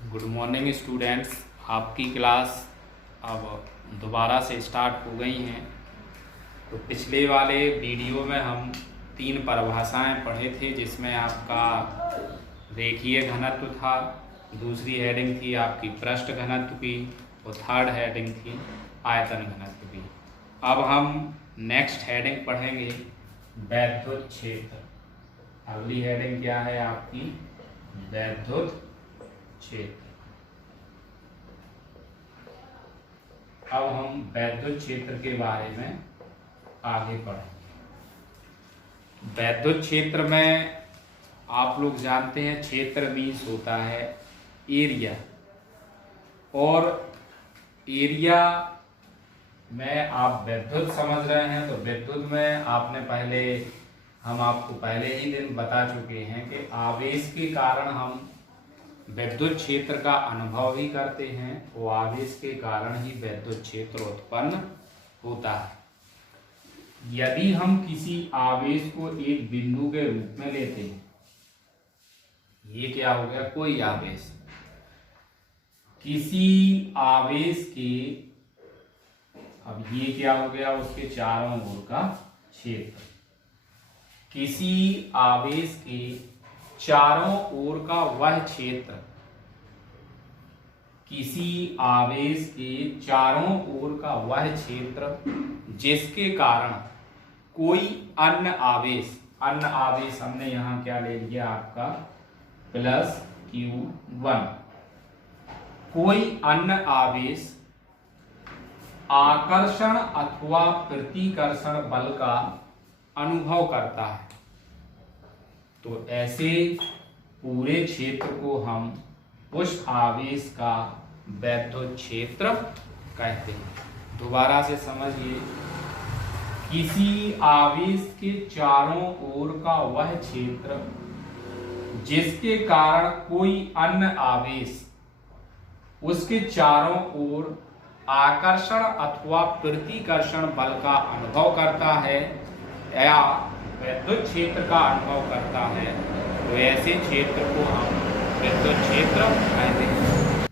Good morning students. आपकी class अब दोबारा से स्टार्ट हो गई हैं। तो पिछले वाले वीडियो में हम 3 परिभाषाएं पढ़े थे, जिसमें आपका रेखीय घनत्व था, दूसरी हेडिंग थी आपकी पृष्ठ घनत्व की, और थर्ड हेडिंग थी आयतन घनत्व की। अब हम नेक्स्ट हेडिंग पढ़ेंगे वैद्युत क्षेत्र। अगली हेडिंग क्या है आपकी? वैद्युत क्षेत्र। अब हम वैद्युत क्षेत्र के बारे में आगे बढ़ेंगे। वैद्युत क्षेत्र में आप लोग जानते हैं क्षेत्र मीन्स होता है एरिया, और एरिया में आप विद्युत समझ रहे हैं। तो विद्युत में हम आपको पहले ही दिन बता चुके हैं कि आवेश के कारण हम विद्युत क्षेत्र का अनुभव ही करते हैं, वो आवेश के कारण ही विद्युत क्षेत्र उत्पन्न होता है। यदि हम किसी आवेश को एक बिंदु के रूप में लेते हैं, ये क्या हो गया? कोई आवेश, किसी आवेश के, अब ये क्या हो गया? उसके चारों ओर का क्षेत्र। किसी आवेश के चारों ओर का वह क्षेत्र, किसी आवेश के चारों ओर का वह क्षेत्र जिसके कारण कोई अन्य आवेश हमने यहां क्या ले लिया आपका +Q1, कोई अन्य आवेश आकर्षण अथवा प्रतिकर्षण बल का अनुभव करता है, तो ऐसे पूरे क्षेत्र को हम उस आवेश का वैद्युत क्षेत्र कहते हैं। दोबारा से समझिए, किसी आवेश के चारों ओर का वह क्षेत्र जिसके कारण कोई अन्य आवेश उसके चारों ओर आकर्षण अथवा प्रतिकर्षण बल का अनुभव करता है या विद्युत क्षेत्र का अनुभव करता है, तो ऐसे क्षेत्र को हम विद्युत क्षेत्र कहते हैं।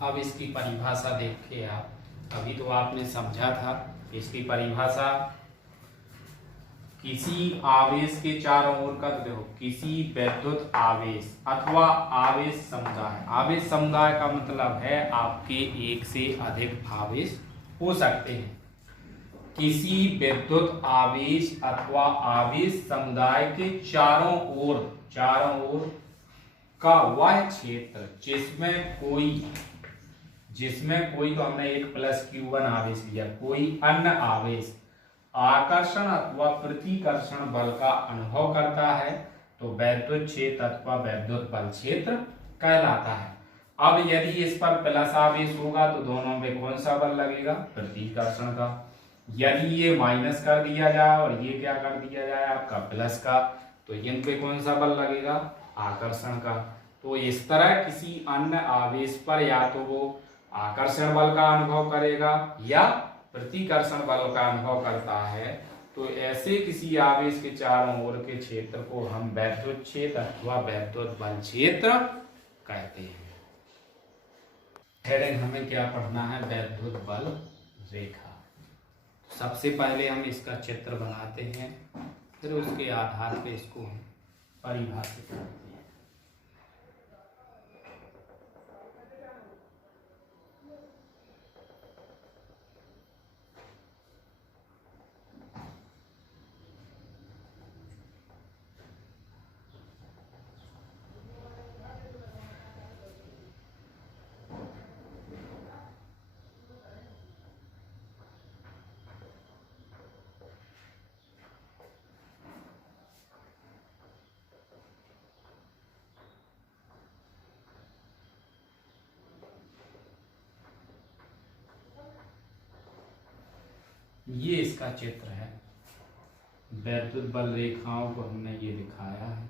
अब इसकी परिभाषा देखिए आप, अभी तो आपने समझा था इसकी परिभाषा। किसी आवेश के चारों ओर का, तो देखो, किसी विद्युत आवेश अथवा आवेश समुदाय का मतलब है आपके एक से अधिक आवेश हो सकते हैं। किसी विद्युत आवेश अथवा आवेश समुदाय के चारों ओर का वह क्षेत्र जिसमें कोई तो हमने एक +Q1 आवेश लिया, कोई अन्य आवेश आकर्षण अथवा प्रतिकर्षण बल का अनुभव करता है, तो वैद्युत क्षेत्र अथवा वैद्युत बल क्षेत्र कहलाता है। अब यदि इस पर प्लस आवेश होगा तो दोनों में कौन सा बल लगेगा? प्रतिकर्षण का। यदि ये माइनस कर दिया जाए और ये क्या कर दिया जाए आपका प्लस का, तो इन पे कौन सा बल लगेगा? आकर्षण का। तो इस तरह किसी अन्य आवेश पर या तो वो आकर्षण बल का अनुभव करेगा या प्रतिकर्षण बल का अनुभव करता है, तो ऐसे किसी आवेश के चारों ओर के क्षेत्र को हम वैद्युत क्षेत्र अथवा वैद्युत बल क्षेत्र कहते हैं। हेडिंग हमें क्या पढ़ना है? वैद्युत बल रेखा। सबसे पहले हम इसका चित्र बनाते हैं, फिर उसके आधार पर इसको हम परिभाषित करते हैं। ये इसका चित्र है। वैद्युत बल रेखाओं को हमने ये दिखाया है।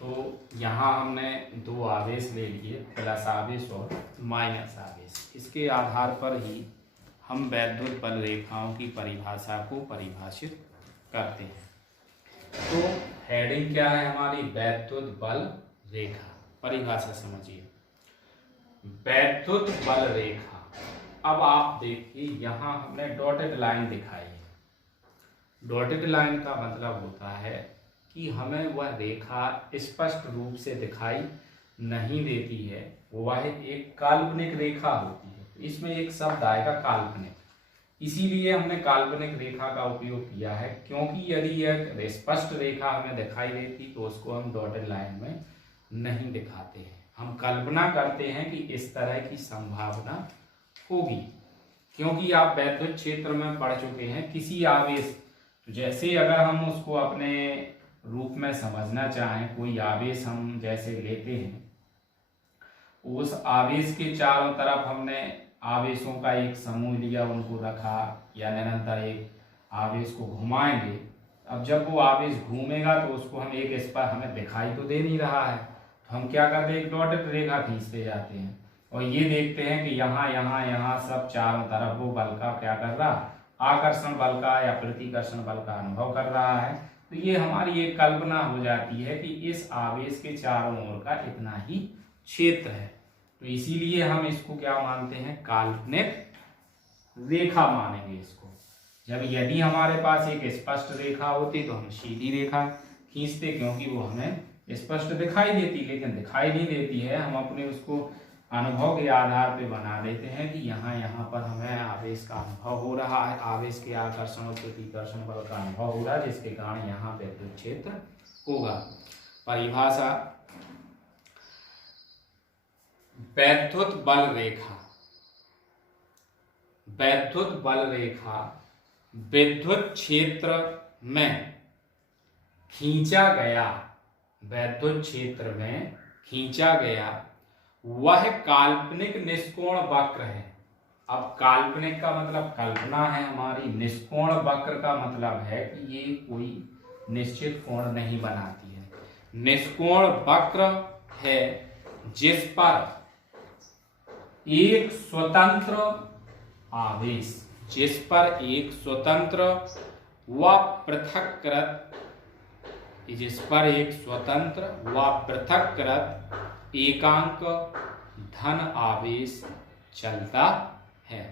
तो यहाँ हमने दो आवेश ले लिए, प्लस आवेश और माइनस आवेश। इसके आधार पर ही हम वैद्युत बल रेखाओं की परिभाषा को परिभाषित करते हैं। तो हेडिंग क्या है हमारी? वैद्युत बल रेखा। परिभाषा समझिए, वैद्युत बल रेखा। अब आप देखिए यहाँ हमने डॉटेड लाइन दिखाई है। डॉटेड लाइन का मतलब होता है कि हमें वह रेखा स्पष्ट रूप से दिखाई नहीं देती है, वह एक काल्पनिक रेखा होती है। इसमें एक शब्द आएगा काल्पनिक, इसीलिए हमने काल्पनिक रेखा का उपयोग किया है, क्योंकि यदि यह स्पष्ट रेखा हमें दिखाई देती तो उसको हम डॉटेड लाइन में नहीं दिखाते हैं। हम कल्पना करते हैं कि इस तरह की संभावना होगी, क्योंकि आप वैद्युत क्षेत्र में पढ़ चुके हैं। किसी आवेश, तो जैसे अगर हम उसको अपने रूप में समझना चाहें, कोई आवेश हम जैसे लेते हैं, उस आवेश के चारों तरफ हमने आवेशों का एक समूह लिया, उनको रखा, या निरंतर एक आवेश को घुमाएंगे। अब जब वो आवेश घूमेगा तो उसको हम एक इस पर हमें दिखाई तो दे नहीं रहा है, तो हम क्या करते हैं? एक डॉटेड रेखा खींचते जाते हैं और ये देखते हैं कि यहाँ यहाँ यहाँ सब चारों तरफ वो बल का क्या कर रहा? आकर्षण बल का या प्रतिकर्षण बल का अनुभव कर रहा है। तो ये हमारी एक कल्पना हो जाती है कि इस आवेश के चारों ओर का इतना ही क्षेत्र है। तो इसीलिए हम इसको क्या मानते हैं? काल्पनिक रेखा मानेंगे इसको। जब यदि हमारे पास एक स्पष्ट रेखा होती तो हम सीधी रेखा खींचते, क्योंकि वो हमें स्पष्ट दिखाई देती, लेकिन दिखाई नहीं देती है। हम अपने उसको अनुभव के आधार पे बना देते हैं कि यहाँ यहाँ पर हमें आवेश का अनुभव हो रहा है, आवेश के आकर्षण और प्रतिकर्षण बल का अनुभव हो रहा है, जिसके कारण यहाँ पे विद्युत क्षेत्र होगा। परिभाषा, वैद्युत बल रेखा। वैद्युत बल रेखा विद्युत क्षेत्र में खींचा गया, वैद्युत क्षेत्र में खींचा गया वह काल्पनिक निष्कोण वक्र है। अब काल्पनिक का मतलब कल्पना है हमारी, निष्कोण वक्र का मतलब है कि ये कोई निश्चित कोण नहीं बनाती है। निष्कोण वक्र है जिस पर एक स्वतंत्र आवेश, जिस पर एक स्वतंत्र व पृथक्कृत, जिस पर एक स्वतंत्र व पृथक्कृत एकांक धन आवेश चलता है।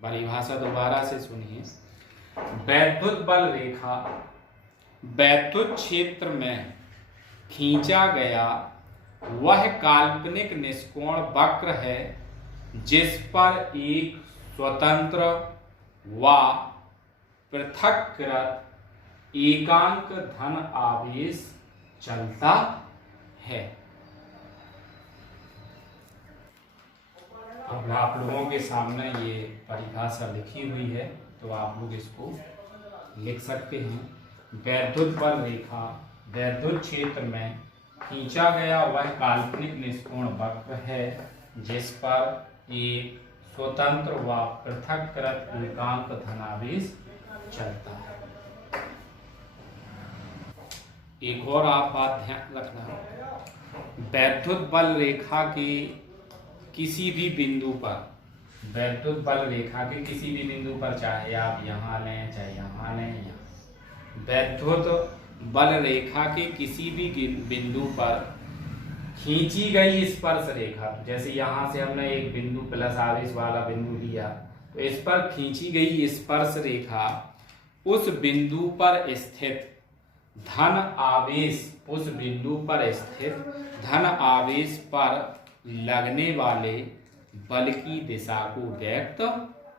परिभाषा दोबारा से सुनिए, वैद्युत बल रेखा वैद्युत क्षेत्र में खींचा गया वह काल्पनिक निष्कोण वक्र है जिस पर एक स्वतंत्र व पृथक्कृत एकांक धन आवेश चलता है। अब आप लोगों के सामने ये परिभाषा लिखी हुई है, तो आप लोग इसको लिख सकते हैं। वैद्युत बल रेखा वैद्युत क्षेत्र में खींचा गया वह काल्पनिक निष्कोण वक्र है जिस पर एक स्वतंत्र व पृथक्कृत एकांक धनावेश चलता है। एक और आप बात ध्यान रखना, वैद्युत बल रेखा के किसी भी बिंदु पर, वैद्युत बल रेखा के किसी भी बिंदु पर, चाहे आप यहाँ लें चाहे यहाँ लें, यहाँ वैद्युत बल रेखा के किसी भी बिंदु पर खींची गई स्पर्श रेखा, जैसे यहाँ से हमने एक बिंदु प्लस आवेश वाला बिंदु लिया, तो इस पर खींची गई स्पर्श रेखा उस बिंदु पर स्थित धन आवेश, उस बिंदु पर स्थित धन आवेश पर लगने वाले बल की दिशा को व्यक्त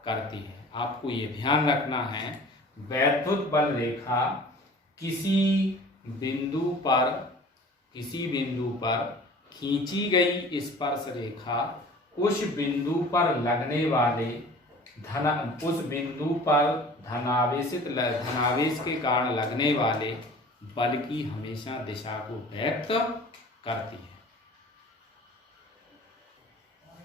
करती है। आपको ये ध्यान रखना है, वैद्युत बल रेखा किसी बिंदु पर खींची गई स्पर्श रेखा उस बिंदु पर लगने वाले उस बिंदु पर धनावेश के कारण लगने वाले बल की हमेशा दिशा को व्यक्त करती है।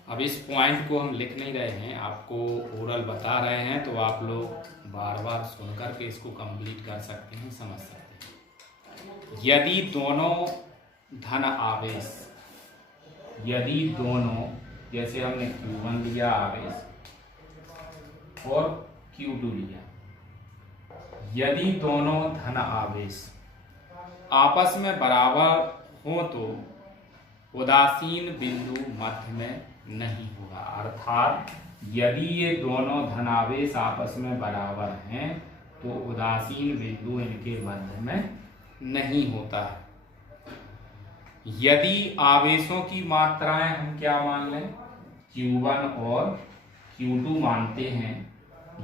अब इस पॉइंट को हम लिख नहीं रहे हैं, आपको ओरल बता रहे हैं, तो आप लोग बार बार सुनकर के इसको कंप्लीट कर सकते हैं, समझ सकते हैं। यदि दोनों धन आवेश यदि दोनों, जैसे हमने Q1 लिया आवेश और Q2 लिया, यदि दोनों धन आवेश आपस में बराबर हो तो उदासीन बिंदु मध्य में नहीं होगा। अर्थात यदि ये दोनों धनावेश आपस में बराबर हैं तो उदासीन बिंदु इनके मध्य में नहीं होता है। यदि आवेशों की मात्राएं हम क्या मान लें, Q1 और Q2 मानते हैं,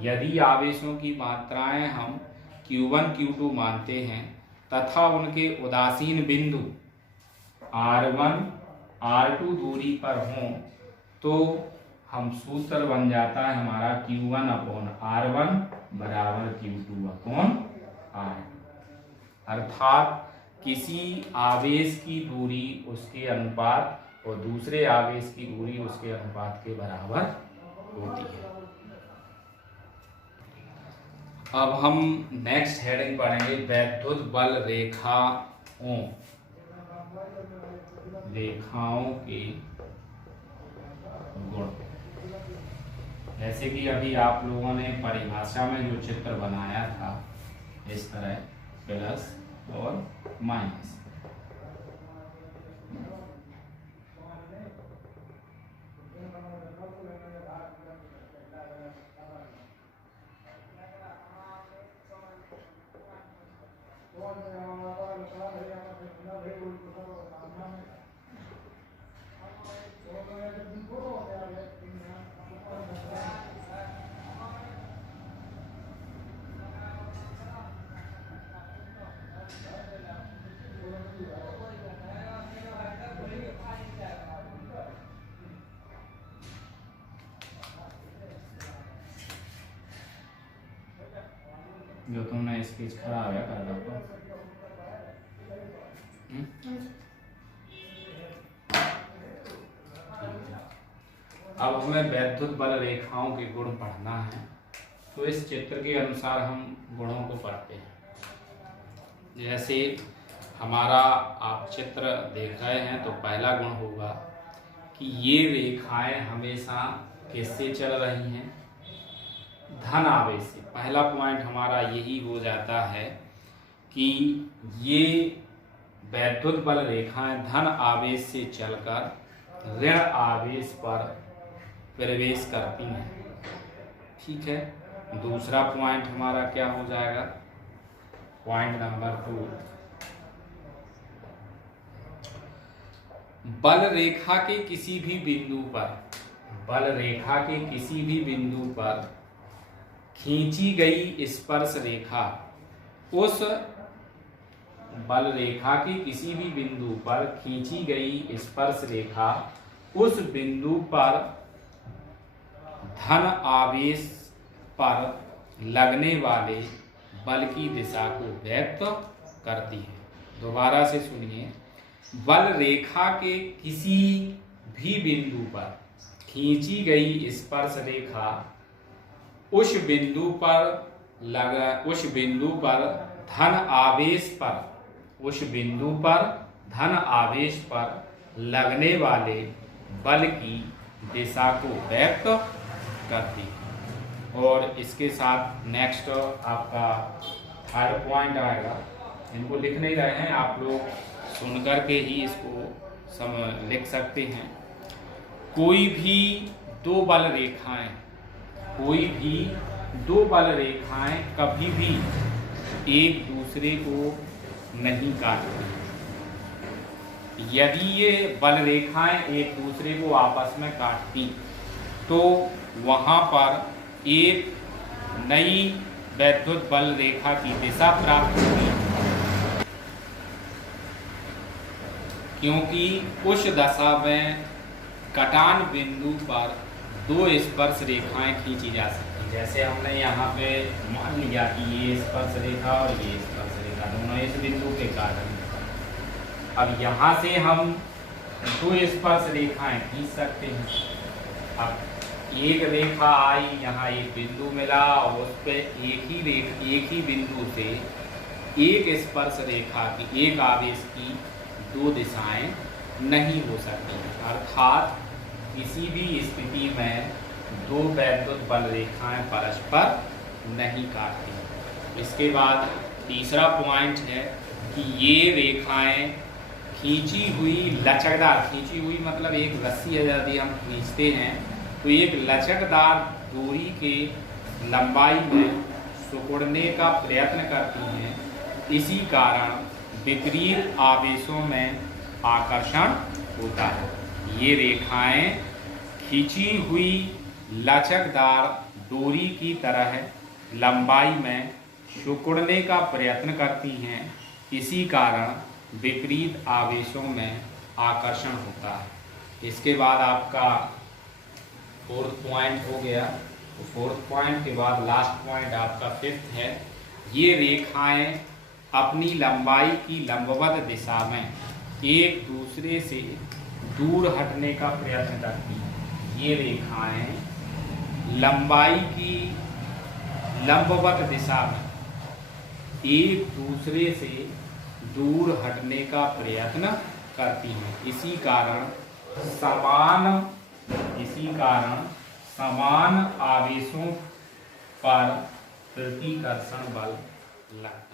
यदि आवेशों की मात्राएं हम Q1 Q2 मानते हैं तथा उनके उदासीन बिंदु R1 R2 दूरी पर हों तो हम सूत्र बन जाता है हमारा Q1/R1 बराबर Q2/R2। अर्थात किसी आवेश की दूरी उसके अनुपात और दूसरे आवेश की दूरी उसके अनुपात के बराबर होती है। अब हम नेक्स्ट हेडिंग पढ़ेंगे वैद्युत बल रेखाओं के गुण। जैसे कि अभी आप लोगों ने परिभाषा में जो चित्र बनाया था इस तरह प्लस और माइनस, जो तुमने स्केच खराब है कर दो। अब हमें वैद्युत बल रेखाओं के गुण पढ़ना है, तो इस चित्र के अनुसार हम गुणों को पढ़ते हैं। जैसे हमारा आप चित्र देख रहे हैं तो पहला गुण होगा कि ये रेखाएं हमेशा किससे चल रही हैं, धन आवेश से। पहला पॉइंट हमारा यही हो जाता है कि ये वैद्युत बल रेखाएं धन आवेश से चलकर ऋण आवेश पर प्रवेश करती हैं। ठीक है, दूसरा पॉइंट हमारा क्या हो जाएगा, पॉइंट नंबर 2, बल रेखा के किसी भी बिंदु पर, बल रेखा के किसी भी बिंदु पर खींची गई स्पर्श रेखा, उस बल रेखा के किसी भी बिंदु पर खींची गई स्पर्श रेखा उस बिंदु पर धन आवेश पर लगने वाले बल की दिशा को व्यक्त करती है। दोबारा से सुनिए, बल रेखा के किसी भी बिंदु पर खींची गई स्पर्श रेखा उस बिंदु पर धन आवेश पर, उस बिंदु पर धन आवेश पर लगने वाले बल की दिशा को व्यक्त करती है। और इसके साथ नेक्स्ट आपका थर्ड पॉइंट आएगा, इनको लिख नहीं रहे हैं, आप लोग सुनकर के ही इसको लिख सकते हैं। कोई भी दो बल रेखाएं कभी भी एक दूसरे को नहीं काटती। यदि ये बल रेखाएं एक दूसरे को आपस में काटती तो वहां पर एक नई वैद्युत बल रेखा की दिशा प्राप्त होगी, क्योंकि उस दशा में कटान बिंदु पर दो स्पर्श रेखाएं खींची जा सकती। जैसे हमने यहाँ पे मान लिया कि ये स्पर्श रेखा और ये स्पर्श रेखा दोनों इस बिंदु के कारण, अब यहाँ से हम दो स्पर्श रेखाएं खींच सकते हैं। अब एक रेखा आई, यहाँ एक बिंदु मिला और उस पे एक ही बिंदु से एक स्पर्श रेखा की, एक आवेश की दो दिशाएं नहीं हो सकती, अर्थात किसी भी स्थिति में दो वैद्युत बल रेखाएं परस्पर नहीं काटती। इसके बाद तीसरा पॉइंट है कि ये रेखाएं खींची हुई लचकदार, खींची हुई मतलब एक रस्सी यदि हम खींचते हैं तो एक लचकदार दूरी के लंबाई में सिकुड़ने का प्रयत्न करती हैं, इसी कारण विपरीत आवेशों में आकर्षण होता है। ये रेखाएं खींची हुई लचकदार डोरी की तरह लंबाई में सिकुड़ने का प्रयत्न करती हैं, इसी कारण विपरीत आवेशों में आकर्षण होता है। इसके बाद आपका फोर्थ पॉइंट हो गया। तो फोर्थ पॉइंट के बाद लास्ट पॉइंट आपका फिफ्थ है। ये रेखाएं अपनी लंबाई की लंबवत दिशा में एक दूसरे से दूर हटने का प्रयत्न करती हैं। ये रेखाएं लंबाई की लंबवत दिशा में एक दूसरे से दूर हटने का प्रयत्न करती हैं, इसी कारण समान आवेशों पर प्रतिकर्षण बल लगता है।